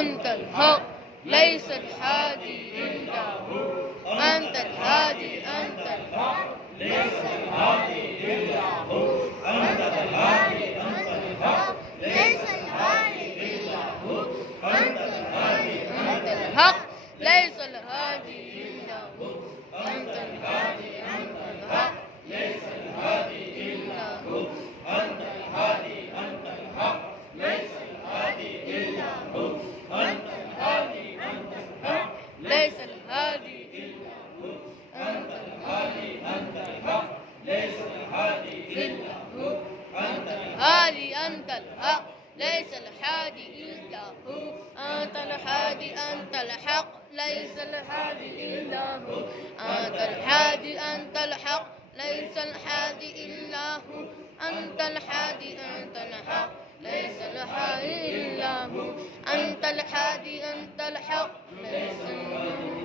أنت الحق ليس الهادي إلا هو أنت الهادي أنت الحق ليس الهادي إلا هو أنت الهادي أنت الحق ليس الهادي إلا هو أنت الهادي أنت الحق ليس الهادي إلا هو أنت الهادي أنت الحق ليس الهادي إلا هو أنت الهادي أنت الحق ليس الهادي إلا هو أنت الهادي أنت الحق ليس الهادي إلا هو أنت الهادي أنت الحق ليس الهادي إلا هو أنت الهادي أنت الحق ليس الهادي إلا هو أنت الهادي أنت الحق ليس الهادي إلا هو أنت الهادي أنت الحق ليس الهادي إلا هو أنت الهادي أنت الحق ليس الهادي إلا هو أنت الهادي أنت الحق ليس الهادي.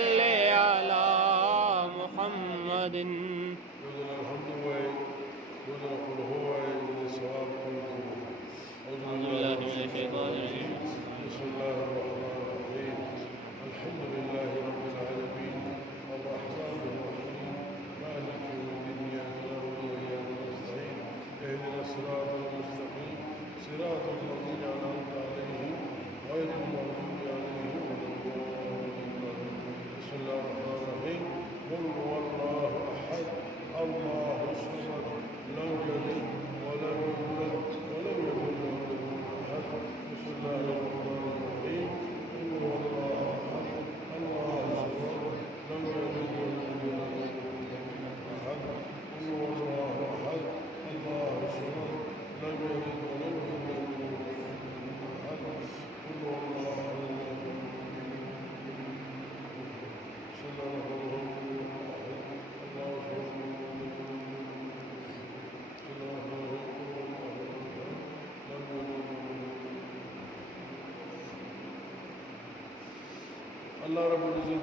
صل على محمد الحمد لله قل هو الصواب أعوذ بالله من الشيطان الرجيم بسم الله الرحمن الرحيم الحمد لله رب العالمين الرحمن الرحيم مالك يوم الدين إياك نعبد وإياك نستعين اهدنا الصراط المستقيم صراط الذين أنعمت عليهم غير المغضوب عليهم ولا الضالين بسم الله الرحمن الرحيم قل هو الله أحد الله الصمد لم يلد ولم يولد ولم يكن له كفوا أحد بسم الله الرحمن الرحيم قل هو الله أحد الله الصمد لم يلد ولم يولد ولم يكن له كفوا أحد قل هو الله أحد الله الصمد لم يلد ولم يولد ولم يكن له كفوا أحد قل هو الله أحد بسم الله الرحمن الرحيم Allah Rabbul İzzet